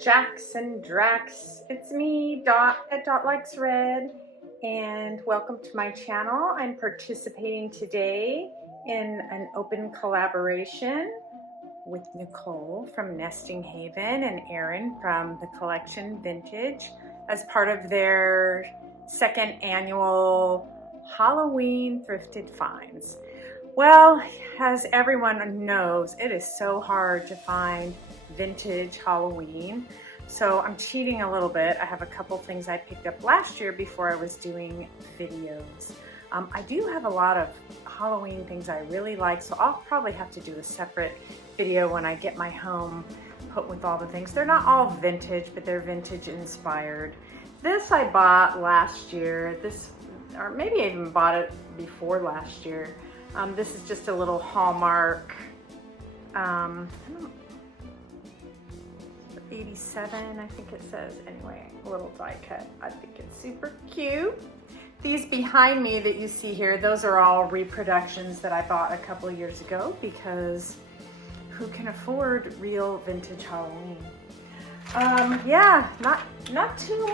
Hiya Dracs and Jacks. It's me, Dot at Dotlikesred, and welcome to my channel. I'm participating today in an open collaboration with Nicole from Nesting Haven and Erin from the collection Vintage as part of their second annual Halloween Thrifted Finds. Well, as everyone knows, it is so hard to find vintage Halloween. So I'm cheating a little bit. I have a couple things I picked up last year before I was doing videos. I do have a lot of Halloween things I really like, so I'll probably have to do a separate video when I get my home put with all the things. They're not all vintage, but they're vintage inspired. This I bought last year. This, or maybe I even bought it before last year. This is just a little Hallmark, 87, I think it says. Anyway, a little die cut. I think it's super cute. These behind me that you see here, those are all reproductions that I bought a couple years ago because who can afford real vintage Halloween? Yeah, not too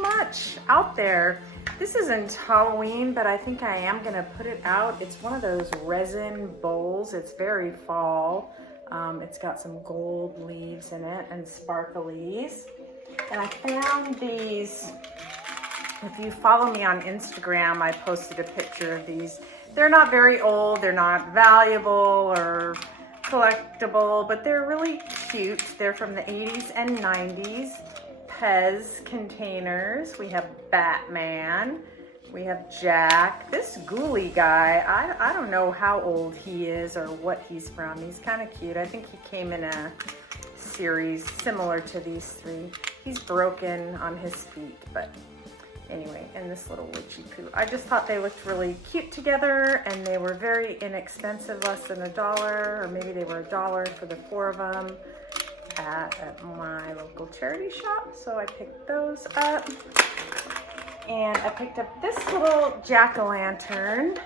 much out there. This isn't Halloween, but I think I am gonna put it out. It's one of those resin bowls. It's very fall. It's got some gold leaves in it and sparklies. And I found these, if you follow me on Instagram, I posted a picture of these. They're not very old, they're not valuable or collectible, but they're really cute. They're from the 80s and 90s. Pez containers. We have Batman. We have Jack. This ghoulie guy, I don't know how old he is or what he's from. He's kind of cute. I think he came in a series similar to these three. He's broken on his feet, but anyway, and this little witchy poo. I just thought they looked really cute together, and they were very inexpensive, less than $1, or maybe they were $1 for the 4 of them at my local charity shop. So I picked those up. And I picked up this little jack-o'-lantern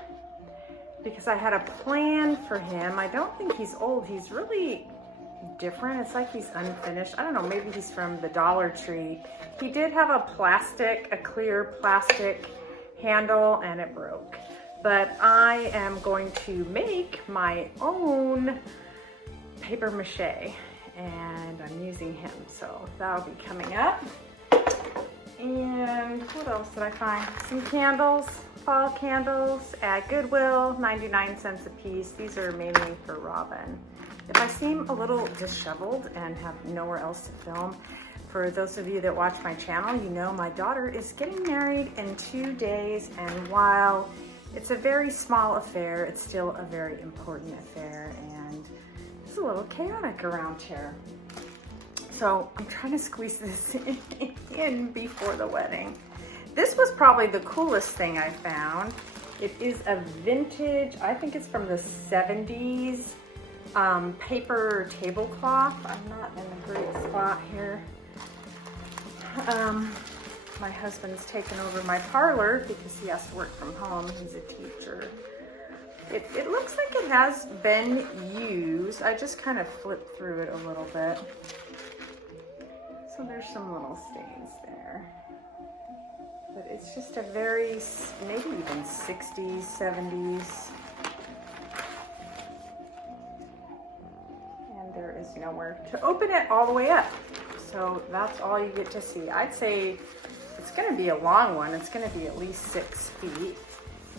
because I had a plan for him. I don't think he's old. He's really different. It's like he's unfinished. I don't know, maybe he's from the Dollar Tree. He did have a clear plastic handle, and it broke. But I am going to make my own paper mache, and I'm using him. So that'll be coming up. And what else did I find? Some candles, fall candles at Goodwill, 99 cents a piece. These are mainly for Robin. If I seem a little disheveled and have nowhere else to film, for those of you that watch my channel, you know my daughter is getting married in 2 days, and while it's a very small affair, it's still a very important affair, and it's a little chaotic around here. So I'm trying to squeeze this in before the wedding. This was probably the coolest thing I found. It is a vintage, I think it's from the 70s, paper tablecloth. I'm not in a great spot here. My husband's taken over my parlor because he has to work from home. He's a teacher. It looks like it has been used. I just kind of flipped through it a little bit. So there's some little stains there. But it's just a very, maybe even 60s, 70s. And there is nowhere to open it all the way up. So that's all you get to see. I'd say it's gonna be a long one. It's gonna be at least 6 feet.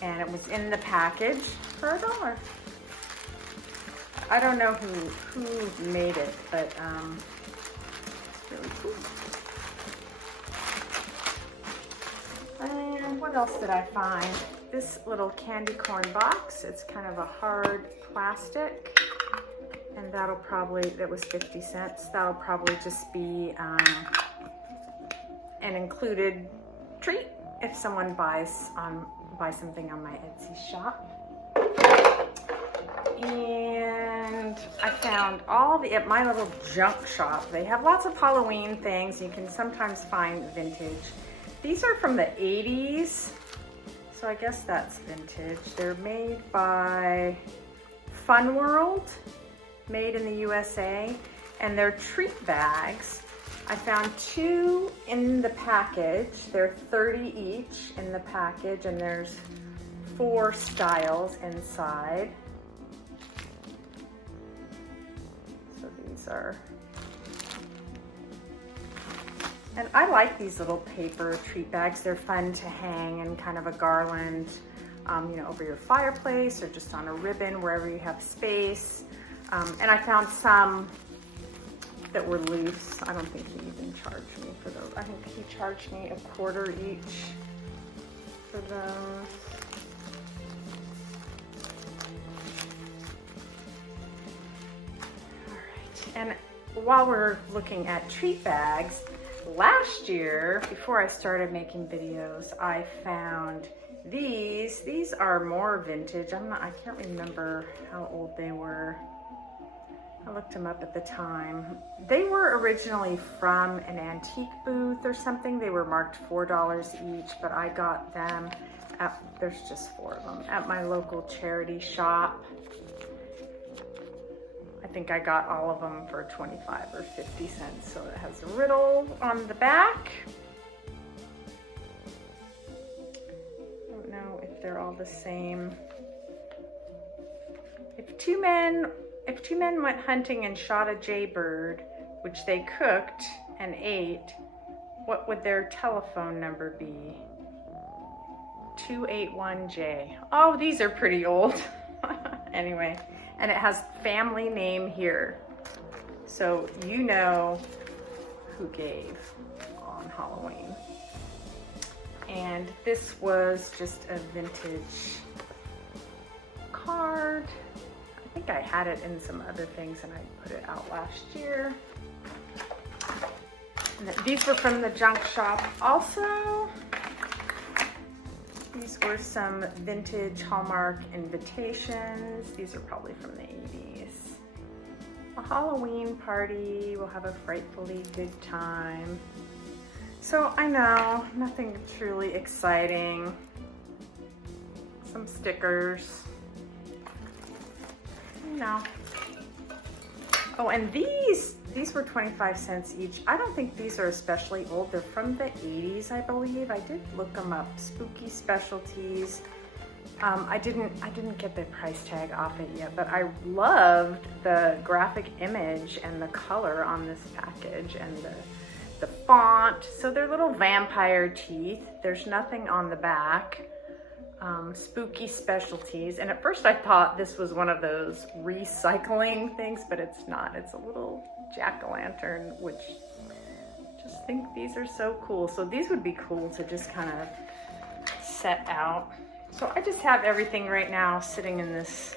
And it was in the package for $1. I don't know who made it, but really cool. And what else did I find? This little candy corn box. It's kind of a hard plastic, and that was 50 cents. That'll probably just be an included treat if someone buys something on my Etsy shop. And I found at my little junk shop. They have lots of Halloween things. You can sometimes find vintage. These are from the 80s, so I guess that's vintage. They're made by Fun World, made in the USA, and they're treat bags. I found 2 in the package. They're 30 each in the package, and there's 4 styles inside. So these are, and I like these little paper treat bags. They're fun to hang in kind of a garland, you know, over your fireplace or just on a ribbon, wherever you have space. And I found some that were loose. I don't think he even charged me for those. I think he charged me $1/4 each for those. All right, and while we're looking at treat bags, last year, before I started making videos, I found these. These are more vintage. I can't remember how old they were. I looked them up at the time. They were originally from an antique booth or something. They were marked $4 each, but I got them at, there's just 4 of them, at my local charity shop. I think I got all of them for 25 or 50 cents. So it has a riddle on the back. I don't know if they're all the same. If two men went hunting and shot a jaybird, which they cooked and ate, what would their telephone number be? 281J. Oh, these are pretty old. Anyway, and it has family name here. So you know who gave on Halloween. And this was just a vintage card. I think I had it in some other things and I put it out last year. And these were from the junk shop also. These were some vintage Hallmark invitations. These are probably from the 80s. A Halloween party, we'll have a frightfully good time. So I know, nothing truly exciting. Some stickers. No. Oh, and these were 25 cents each. I don't think these are especially old. They're from the 80s, I believe. I did look them up. Spooky Specialties. I didn't get the price tag off it yet, but I loved the graphic image and the color on this package and the font. So they're little vampire teeth. There's nothing on the back. Spooky Specialties, and at first I thought this was one of those recycling things, but it's not. It's a little jack-o'-lantern, which I just think these are so cool. So these would be cool to just kind of set out. So I just have everything right now sitting in this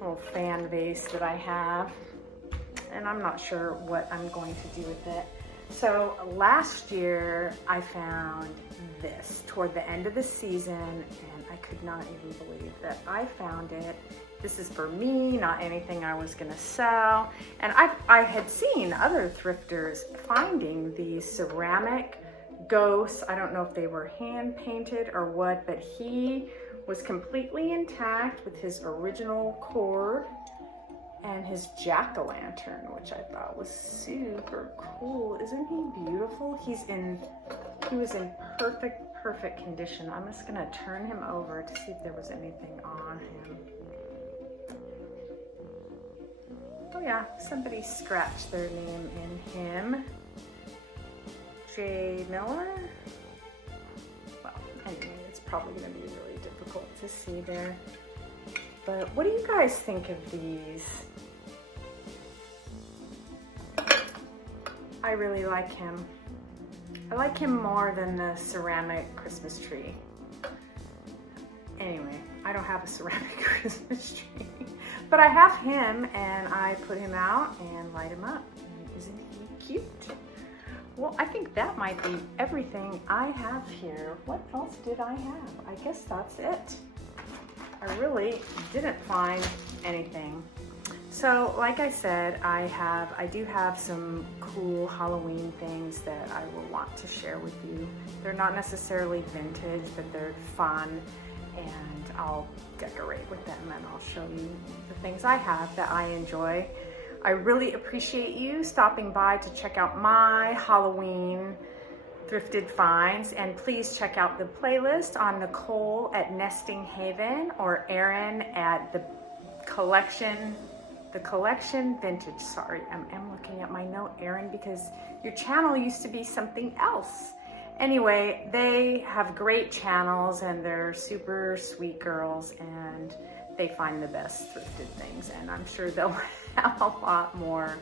little fan vase that I have, and I'm not sure what I'm going to do with it. So last year I found this toward the end of the season, and I could not even believe that I found it. This is for me, not anything I was gonna sell. And I had seen other thrifters finding these ceramic ghosts. I don't know if they were hand painted or what, but he was completely intact with his original cord and his jack-o'-lantern, which I thought was super cool. Isn't he beautiful? He was in perfect condition. I'm just gonna turn him over to see if there was anything on him. Oh yeah, somebody scratched their name in him. J. Miller? Well, anyway, it's probably gonna be really difficult to see there. But what do you guys think of these? I really like him. I like him more than the ceramic Christmas tree. Anyway, I don't have a ceramic Christmas tree, but I have him, and I put him out and light him up. Isn't he cute? Well, I think that might be everything I have here. What else did I have? I guess that's it. I really didn't find anything. So like I said, I do have some cool Halloween things that I will want to share with you. They're not necessarily vintage, but they're fun, and I'll decorate with them, and I'll show you the things I have that I enjoy. I really appreciate you stopping by to check out my Halloween thrifted finds, and please check out the playlist on Nicole at Nesting Haven or Erin at the collection vintage. Sorry, I'm looking at my note, Erin, because your channel used to be something else. Anyway, they have great channels and they're super sweet girls, and they find the best thrifted things, and I'm sure they'll have a lot more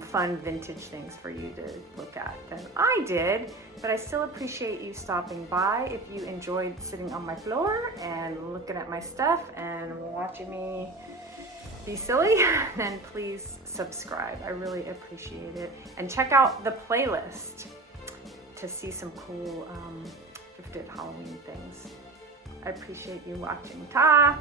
fun vintage things for you to look at than I did. But I still appreciate you stopping by. If you enjoyed sitting on my floor and looking at my stuff and watching me be silly, then please subscribe. I really appreciate it. And check out the playlist to see some cool thrifted Halloween things. I appreciate you watching. Ta!